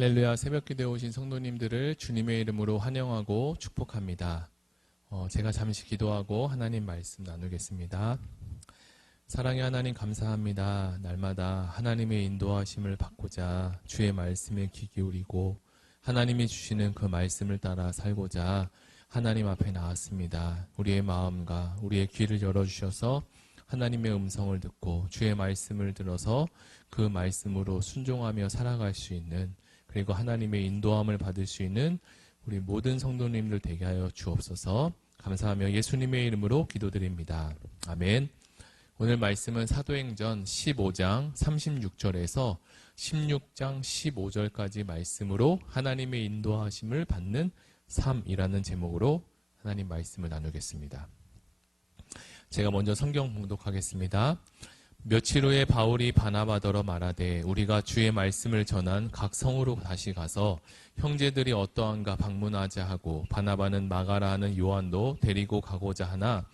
할렐루야. 새벽기도에 오신 성도님들을 주님의 이름으로 환영하고 축복합니다. 제가 잠시 기도하고 하나님 말씀 나누겠습니다. 사랑의 하나님 감사합니다. 날마다 하나님의 인도하심을 받고자 주의 말씀에 귀 기울이고 하나님이 주시는 그 말씀을 따라 살고자 하나님 앞에 나왔습니다. 우리의 마음과 우리의 귀를 열어주셔서 하나님의 음성을 듣고 주의 말씀을 들어서 그 말씀으로 순종하며 살아갈 수 있는, 그리고 하나님의 인도함을 받을 수 있는 우리 모든 성도님들 되게 하여 주옵소서. 감사하며 예수님의 이름으로 기도드립니다. 아멘. 오늘 말씀은 사도행전 15장 36절에서 16장 15절까지 말씀으로 하나님의 인도하심을 받는 삶이라는 제목으로 하나님 말씀을 나누겠습니다. 제가 먼저 성경 봉독하겠습니다. 며칠 후에 바울이 바나바더러 말하되 우리가 주의 말씀을 전한 각 성으로 다시 가서 형제들이 어떠한가 방문하자 하고, 바나바는 마가라 하는 요한도 데리고 가고자 하나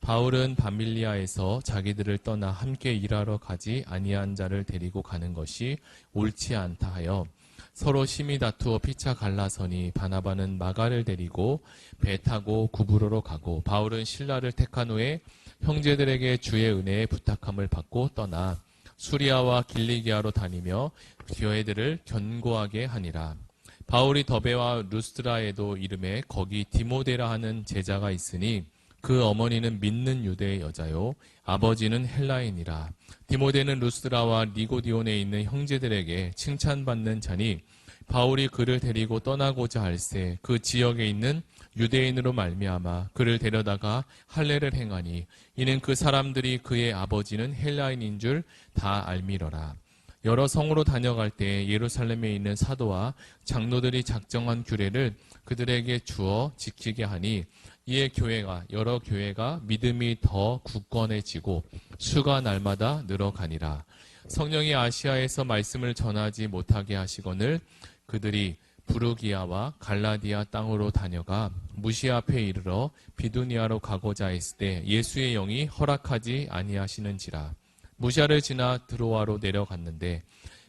바울은 밤밀리아에서 자기들을 떠나 함께 일하러 가지 아니한 자를 데리고 가는 것이 옳지 않다 하여 서로 심히 다투어 피차 갈라서니, 바나바는 마가를 데리고 배 타고 구브로로 가고 바울은 실라를 택한 후에 형제들에게 주의 은혜에 부탁함을 받고 떠나 수리아와 길리기아로 다니며 교회들을 견고하게 하니라. 바울이 더베와 루스드라에도 이름에 거기 디모데라 하는 제자가 있으니 그 어머니는 믿는 유대의 여자요 아버지는 헬라인이라. 디모데는 루스드라와 니고디온에 있는 형제들에게 칭찬받는 자니 바울이 그를 데리고 떠나고자 할새 그 지역에 있는 유대인으로 말미암아 그를 데려다가 할례를 행하니, 이는 그 사람들이 그의 아버지는 헬라인인 줄 다 알미러라. 여러 성으로 다녀갈 때 예루살렘에 있는 사도와 장로들이 작정한 규례를 그들에게 주어 지키게 하니, 이에 여러 교회가 믿음이 더 굳건해지고 수가 날마다 늘어가니라. 성령이 아시아에서 말씀을 전하지 못하게 하시거늘 그들이 부르기아와 갈라디아 땅으로 다녀가 무시아 앞에 이르러 비두니아로 가고자 했을 때 예수의 영이 허락하지 아니하시는지라. 무시아를 지나 드로아로 내려갔는데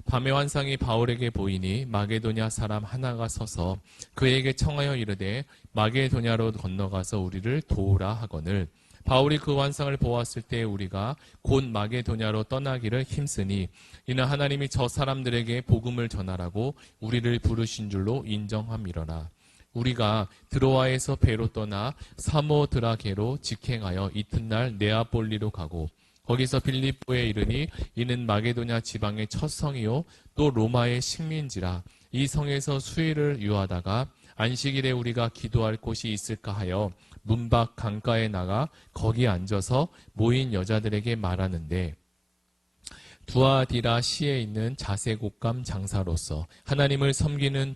밤의 환상이 바울에게 보이니 마게도냐 사람 하나가 서서 그에게 청하여 이르되 마게도냐로 건너가서 우리를 도우라 하거늘, 바울이 그 환상을 보았을 때 우리가 곧 마게도냐로 떠나기를 힘쓰니, 이는 하나님이 저 사람들에게 복음을 전하라고 우리를 부르신 줄로 인정함이러라. 우리가 드로아에서 배로 떠나 사모드라게로 직행하여 이튿날 네아폴리로 가고 거기서 빌립보에 이르니, 이는 마게도냐 지방의 첫 성이요 또 로마의 식민지라. 이 성에서 수일을 유하다가 안식일에 우리가 기도할 곳이 있을까 하여 문밖 강가에 나가 거기 앉아서 모인 여자들에게 말하는데, 두아디라 시에 있는 자세곡감 장사로서 하나님을 섬기는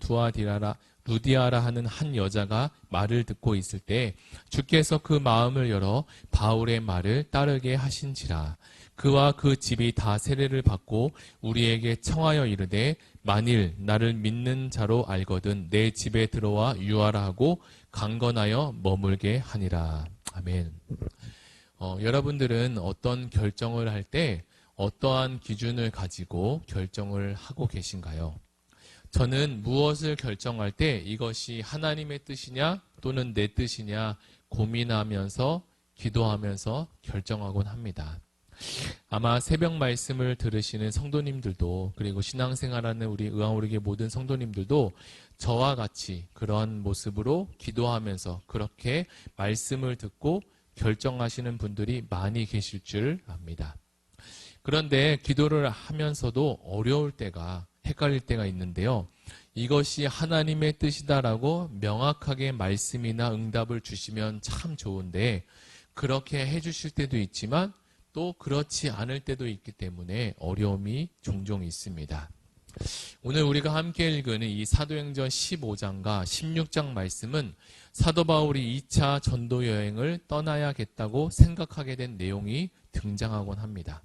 루디아라 하는 한 여자가 말을 듣고 있을 때 주께서 그 마음을 열어 바울의 말을 따르게 하신지라. 그와 그 집이 다 세례를 받고 우리에게 청하여 이르되 만일 나를 믿는 자로 알거든 내 집에 들어와 유하라 하고 강건하여 머물게 하니라. 아멘. 여러분들은 어떤 결정을 할 때 어떠한 기준을 가지고 결정을 하고 계신가요? 저는 무엇을 결정할 때 이것이 하나님의 뜻이냐 또는 내 뜻이냐 고민하면서 기도하면서 결정하곤 합니다. 아마 새벽 말씀을 들으시는 성도님들도, 그리고 신앙생활하는 우리 의왕우리교회 모든 성도님들도 저와 같이 그러한 모습으로 기도하면서 그렇게 말씀을 듣고 결정하시는 분들이 많이 계실 줄 압니다. 그런데 기도를 하면서도 어려울 때가, 헷갈릴 때가 있는데요. 이것이 하나님의 뜻이다라고 명확하게 말씀이나 응답을 주시면 참 좋은데 그렇게 해주실 때도 있지만 또 그렇지 않을 때도 있기 때문에 어려움이 종종 있습니다. 오늘 우리가 함께 읽은 이 사도행전 15장과 16장 말씀은 사도 바울이 2차 전도 여행을 떠나야겠다고 생각하게 된 내용이 등장하곤 합니다.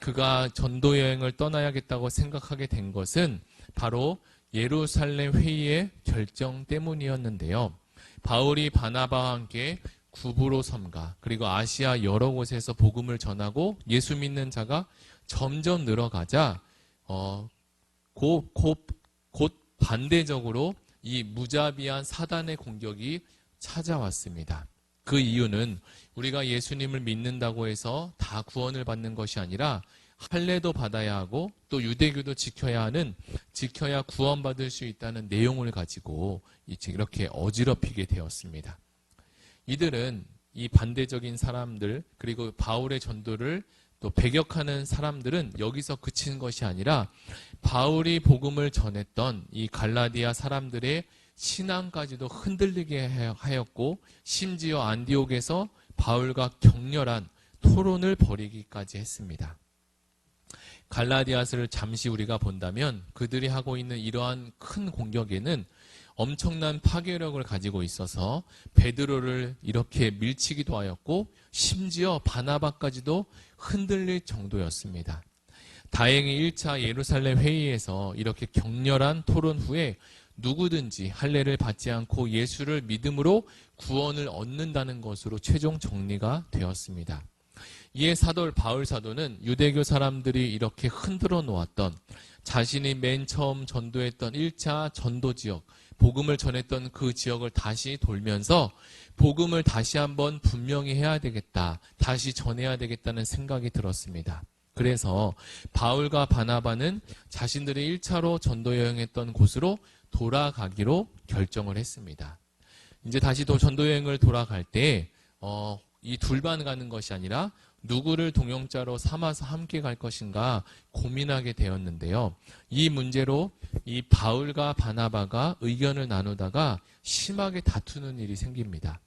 그가 전도 여행을 떠나야겠다고 생각하게 된 것은 바로 예루살렘 회의의 결정 때문이었는데요. 바울이 바나바와 함께 구브로 섬가 그리고 아시아 여러 곳에서 복음을 전하고 예수 믿는 자가 점점 늘어가자 곧 반대적으로 이 무자비한 사단의 공격이 찾아왔습니다. 그 이유는 우리가 예수님을 믿는다고 해서 다 구원을 받는 것이 아니라 할례도 받아야 하고 또 유대교도 지켜야 구원받을 수 있다는 내용을 가지고 이렇게 어지럽히게 되었습니다. 이들은 이 반대적인 사람들 그리고 바울의 전도를 또 배격하는 사람들은 여기서 그치는 것이 아니라 바울이 복음을 전했던 이 갈라디아 사람들의 신앙까지도 흔들리게 하였고 심지어 안디옥에서 바울과 격렬한 토론을 벌이기까지 했습니다. 갈라디아서를 잠시 우리가 본다면 그들이 하고 있는 이러한 큰 공격에는 엄청난 파괴력을 가지고 있어서 베드로를 이렇게 밀치기도 하였고 심지어 바나바까지도 흔들릴 정도였습니다. 다행히 1차 예루살렘 회의에서 이렇게 격렬한 토론 후에 누구든지 할례를 받지 않고 예수를 믿음으로 구원을 얻는다는 것으로 최종 정리가 되었습니다. 이에 바울 사도는 유대교 사람들이 이렇게 흔들어 놓았던 자신이 맨 처음 전도했던 1차 전도 지역, 복음을 전했던 그 지역을 다시 돌면서 복음을 다시 한번 분명히 해야 되겠다, 다시 전해야 되겠다는 생각이 들었습니다. 그래서 바울과 바나바는 자신들이 1차로 전도 여행했던 곳으로 돌아가기로 결정을 했습니다. 이제 다시 또 전도 여행을 돌아갈 때 이 둘만 가는 것이 아니라 누구를 동역자로 삼아서 함께 갈 것인가 고민하게 되었는데요. 이 문제로 이 바울과 바나바가 의견을 나누다가 심하게 다투는 일이 생깁니다.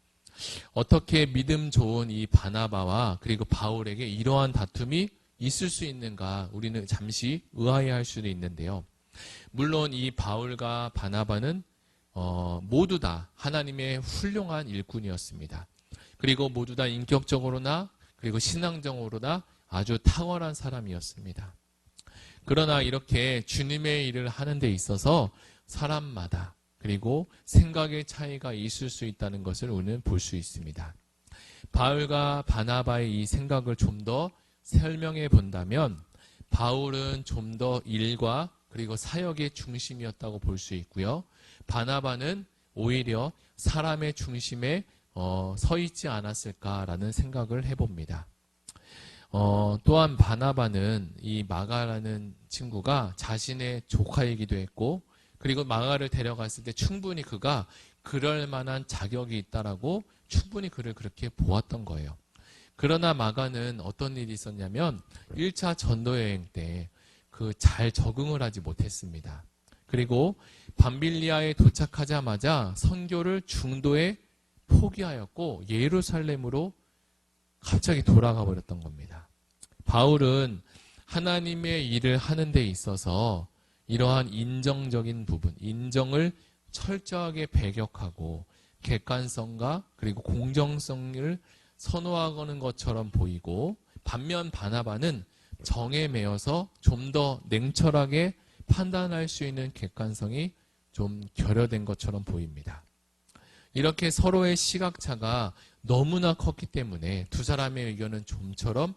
어떻게 믿음 좋은 이 바나바와 그리고 바울에게 이러한 다툼이 있을 수 있는가 우리는 잠시 의아해할 수도 있는데요. 물론 이 바울과 바나바는 모두 다 하나님의 훌륭한 일꾼이었습니다. 그리고 모두 다 인격적으로나 그리고 신앙적으로나 아주 탁월한 사람이었습니다. 그러나 이렇게 주님의 일을 하는 데 있어서 사람마다 그리고 생각의 차이가 있을 수 있다는 것을 우리는 볼 수 있습니다. 바울과 바나바의 이 생각을 좀 더 설명해 본다면 바울은 좀 더 일과 그리고 사역의 중심이었다고 볼 수 있고요. 바나바는 오히려 사람의 중심에 서 있지 않았을까라는 생각을 해봅니다. 또한 바나바는 이 마가라는 친구가 자신의 조카이기도 했고 그리고 마가를 데려갔을 때 충분히 그가 그럴 만한 자격이 있다라고 충분히 그를 그렇게 보았던 거예요. 그러나 마가는 어떤 일이 있었냐면 1차 전도여행 때 잘 적응을 하지 못했습니다. 그리고 밤빌리아에 도착하자마자 선교를 중도에 포기하였고 예루살렘으로 갑자기 돌아가 버렸던 겁니다. 바울은 하나님의 일을 하는 데 있어서 이러한 인정적인 부분, 인정을 철저하게 배격하고 객관성과 그리고 공정성을 선호하는 것처럼 보이고 반면 바나바는 정에 매여서 좀 더 냉철하게 판단할 수 있는 객관성이 좀 결여된 것처럼 보입니다. 이렇게 서로의 시각차가 너무나 컸기 때문에 두 사람의 의견은 좀처럼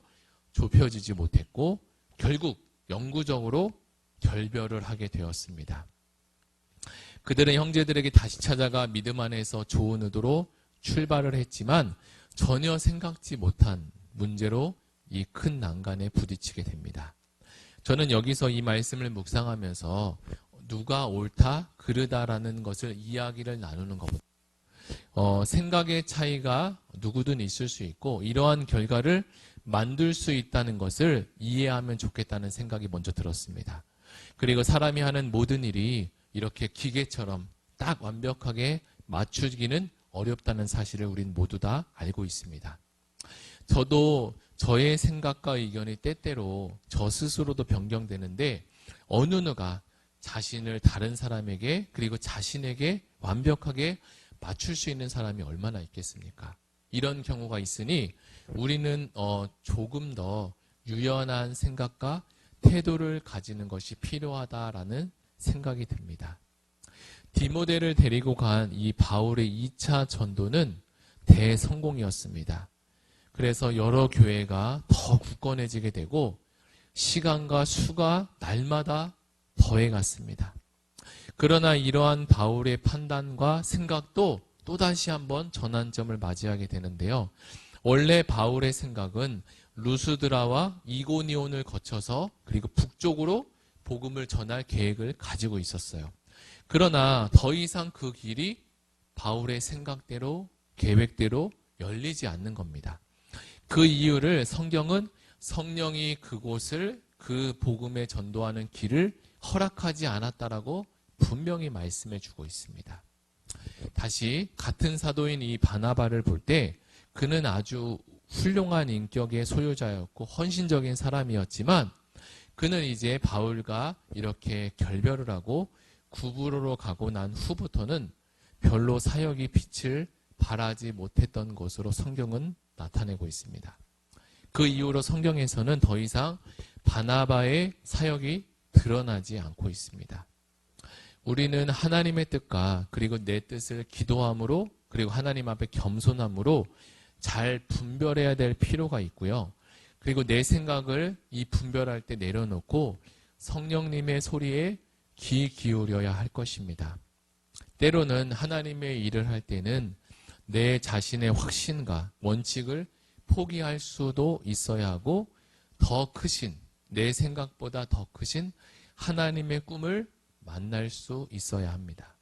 좁혀지지 못했고 결국 영구적으로 결별을 하게 되었습니다. 그들은 형제들에게 다시 찾아가 믿음 안에서 좋은 의도로 출발을 했지만 전혀 생각지 못한 문제로 이 큰 난간에 부딪히게 됩니다. 저는 여기서 이 말씀을 묵상하면서 누가 옳다, 그르다라는 것을 이야기를 나누는 것보다 생각의 차이가 누구든 있을 수 있고 이러한 결과를 만들 수 있다는 것을 이해하면 좋겠다는 생각이 먼저 들었습니다. 그리고 사람이 하는 모든 일이 이렇게 기계처럼 딱 완벽하게 맞추기는 어렵다는 사실을 우린 모두 다 알고 있습니다. 저도 저의 생각과 의견이 때때로 저 스스로도 변경되는데 어느 누가 자신을 다른 사람에게 그리고 자신에게 완벽하게 맞출 수 있는 사람이 얼마나 있겠습니까? 이런 경우가 있으니 우리는 조금 더 유연한 생각과 태도를 가지는 것이 필요하다라는 생각이 듭니다. 디모데를 데리고 간 이 바울의 2차 전도는 대성공이었습니다. 그래서 여러 교회가 더 굳건해지게 되고 시간과 수가 날마다 더해갔습니다. 그러나 이러한 바울의 판단과 생각도 또다시 한번 전환점을 맞이하게 되는데요. 원래 바울의 생각은 루스드라와 이고니온을 거쳐서 그리고 북쪽으로 복음을 전할 계획을 가지고 있었어요. 그러나 더 이상 그 길이 바울의 생각대로 계획대로 열리지 않는 겁니다. 그 이유를 성경은 성령이 그곳을 그 복음에 전도하는 길을 허락하지 않았다라고 분명히 말씀해 주고 있습니다. 다시 같은 사도인 이 바나바를 볼 때 그는 아주 훌륭한 인격의 소유자였고 헌신적인 사람이었지만 그는 이제 바울과 이렇게 결별을 하고 구부로로 가고 난 후부터는 별로 사역이 빛을 발하지 못했던 것으로 성경은 나타내고 있습니다. 그 이후로 성경에서는 더 이상 바나바의 사역이 드러나지 않고 있습니다. 우리는 하나님의 뜻과 그리고 내 뜻을 기도함으로 그리고 하나님 앞에 겸손함으로 잘 분별해야 될 필요가 있고요. 그리고 내 생각을 이 분별할 때 내려놓고 성령님의 소리에 귀 기울여야 할 것입니다. 때로는 하나님의 일을 할 때는 내 자신의 확신과 원칙을 포기할 수도 있어야 하고 더 크신, 내 생각보다 더 크신 하나님의 꿈을 만날 수 있어야 합니다.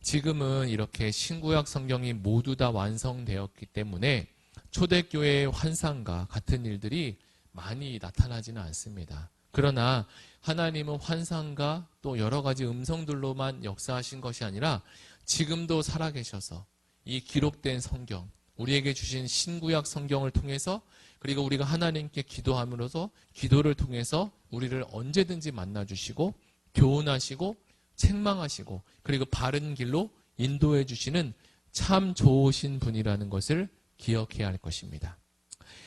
지금은 이렇게 신구약 성경이 모두 다 완성되었기 때문에 초대교회의 환상과 같은 일들이 많이 나타나지는 않습니다. 그러나 하나님은 환상과 또 여러 가지 음성들로만 역사하신 것이 아니라 지금도 살아계셔서 이 기록된 성경, 우리에게 주신 신구약 성경을 통해서 그리고 우리가 하나님께 기도함으로써 기도를 통해서 우리를 언제든지 만나주시고 교훈하시고 책망하시고 그리고 바른 길로 인도해 주시는 참 좋으신 분이라는 것을 기억해야 할 것입니다.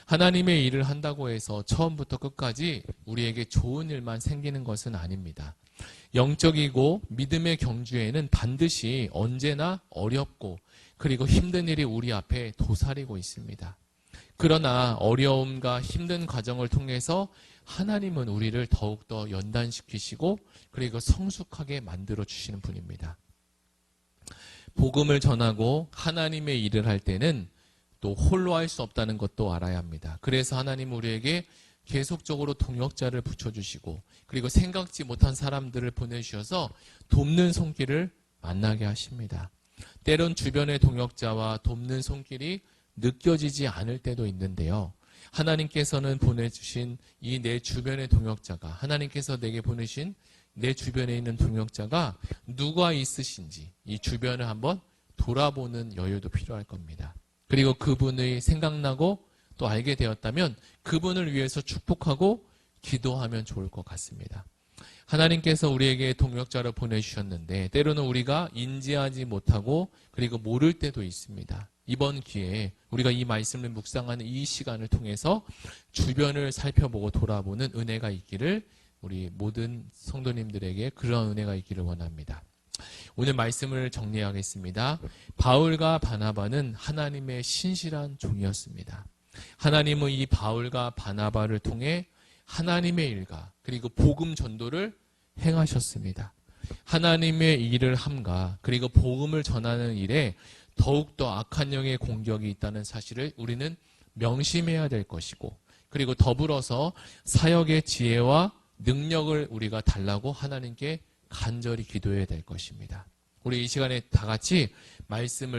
하나님의 일을 한다고 해서 처음부터 끝까지 우리에게 좋은 일만 생기는 것은 아닙니다. 영적이고 믿음의 경주에는 반드시 언제나 어렵고 그리고 힘든 일이 우리 앞에 도사리고 있습니다. 그러나 어려움과 힘든 과정을 통해서 하나님은 우리를 더욱더 연단시키시고 그리고 성숙하게 만들어 주시는 분입니다. 복음을 전하고 하나님의 일을 할 때는 또 홀로 할 수 없다는 것도 알아야 합니다. 그래서 하나님 우리에게 계속적으로 동역자를 붙여주시고 그리고 생각지 못한 사람들을 보내주셔서 돕는 손길을 만나게 하십니다. 때론 주변의 동역자와 돕는 손길이 느껴지지 않을 때도 있는데요. 하나님께서는 보내주신 이 내 주변의 동역자가 하나님께서 내게 보내신 내 주변에 있는 동역자가 누가 있으신지 이 주변을 한번 돌아보는 여유도 필요할 겁니다. 그리고 그분의 생각나고 또 알게 되었다면 그분을 위해서 축복하고 기도하면 좋을 것 같습니다. 하나님께서 우리에게 동역자를 보내주셨는데 때로는 우리가 인지하지 못하고 그리고 모를 때도 있습니다. 이번 기회에 우리가 이 말씀을 묵상하는 이 시간을 통해서 주변을 살펴보고 돌아보는 은혜가 있기를 우리 모든 성도님들에게 그런 은혜가 있기를 원합니다. 오늘 말씀을 정리하겠습니다. 바울과 바나바는 하나님의 신실한 종이었습니다. 하나님은 이 바울과 바나바를 통해 하나님의 일과 그리고 복음 전도를 행하셨습니다. 하나님의 일을 함과 그리고 복음을 전하는 일에 더욱더 악한 영의 공격이 있다는 사실을 우리는 명심해야 될 것이고 그리고 더불어서 사역의 지혜와 능력을 우리가 달라고 하나님께 간절히 기도해야 될 것입니다. 우리 이 시간에 다 같이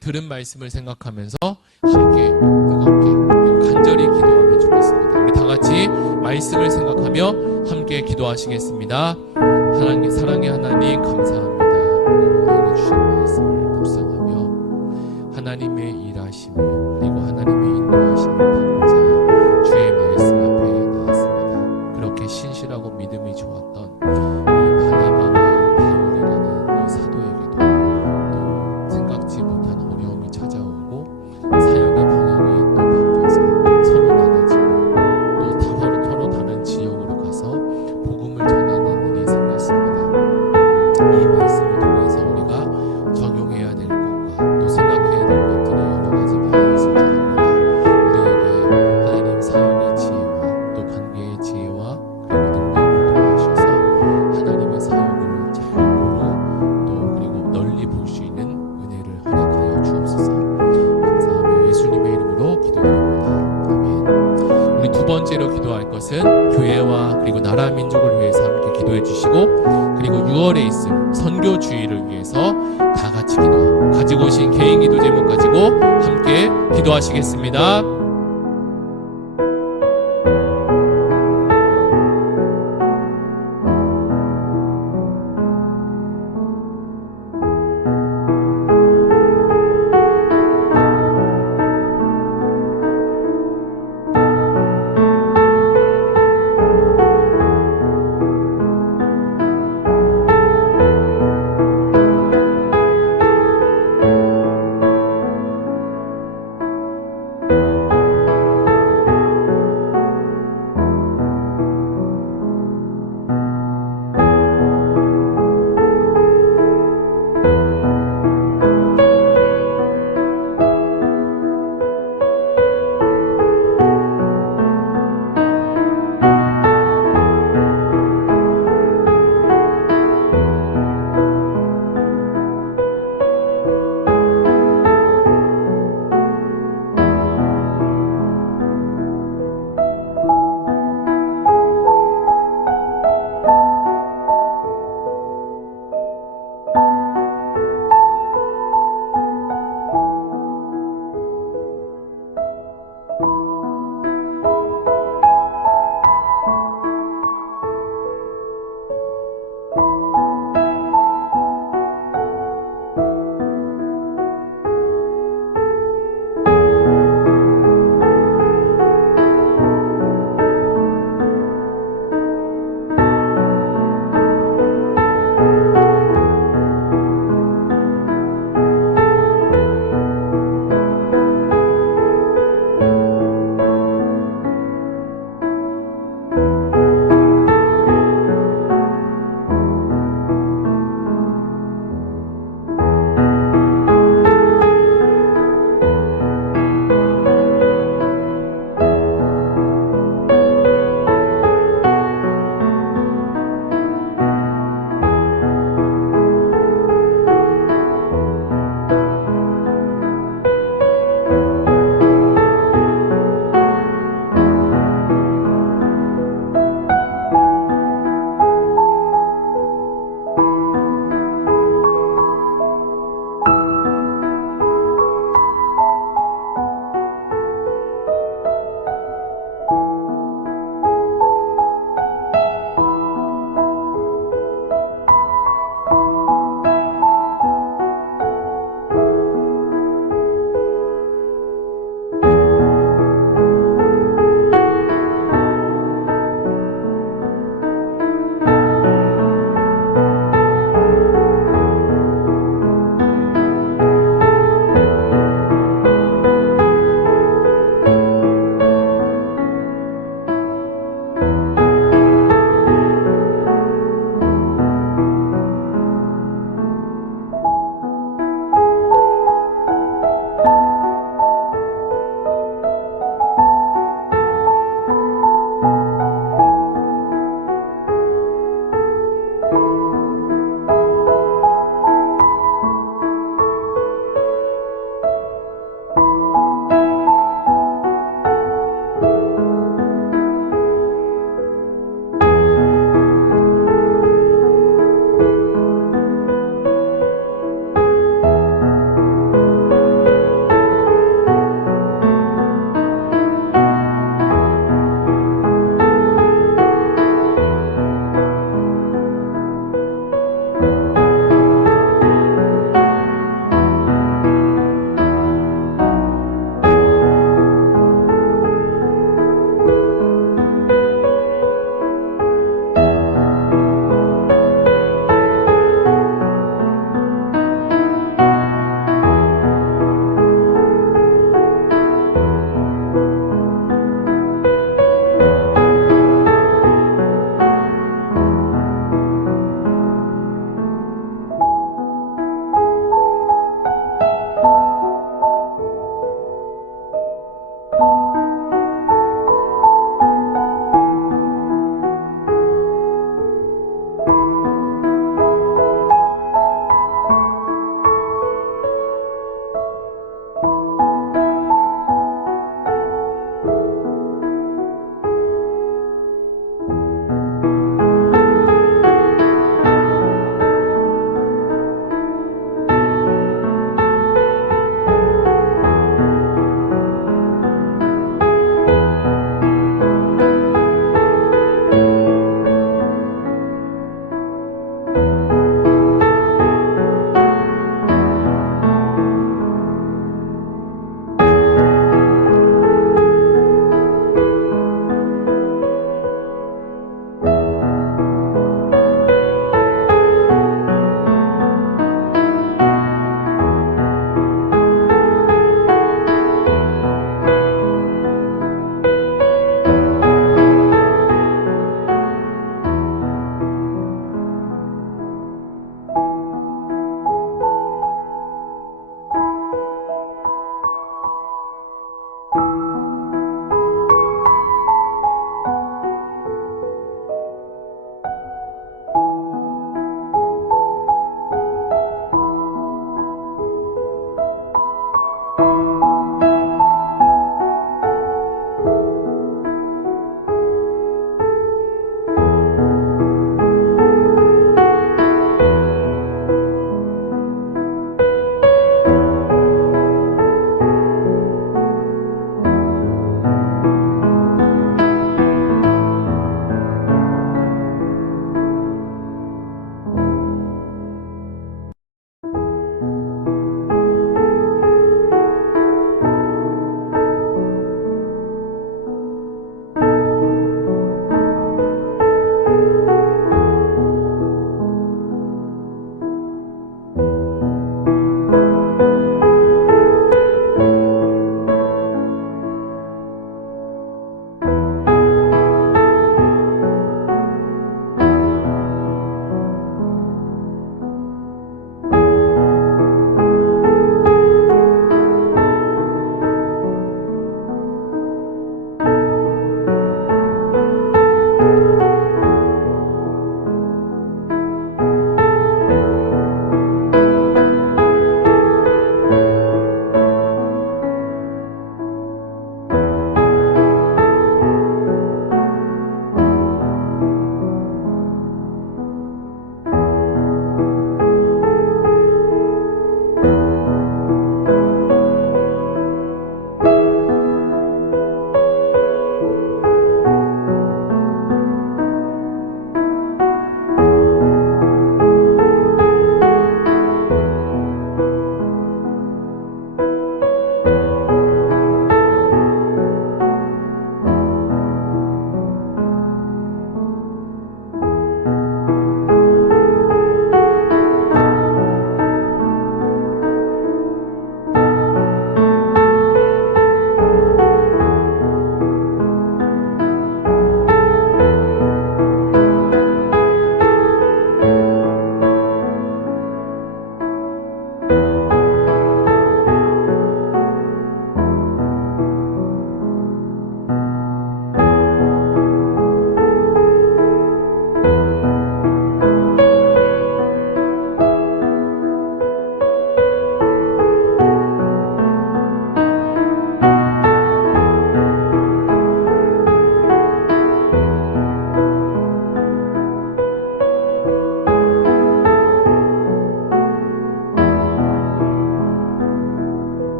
들은 말씀을 생각하면서 함께 뜨겁게 그리고 간절히 기도하면 좋겠습니다. 우리 다 같이 말씀을 생각하며 함께 기도하시겠습니다. 하나님, 사랑의 하나님 감사합니다. 우리에게 주신 말씀을 묵상하며 하나님의 일하심을 그리고 하나님의 인도하심을 받고자 주의 말씀 앞에 나왔습니다. 그렇게 신실하고 믿음이 좋았던 이 바나바와 바울이라는 이 사도에게도 또 생각지 못한 어려움이 찾아오고 사역의 방향이 또 바뀌어서 서로 나눠지고 또 서로 다른 지역으로 가서 복음을 전하는 일이 생겼습니다. 이 말씀을 통해서 우리가 적용해야 될 것과 또 생각해야 될 것들이 여러 가지 많이 있을 줄 압니다. 나라 민족을 위해서 함께 기도해 주시고, 그리고 6월에 있을 선교주의를 위해서 다 같이 기도하고, 가지고 오신 개인 기도 제목 가지고 함께 기도하시겠습니다.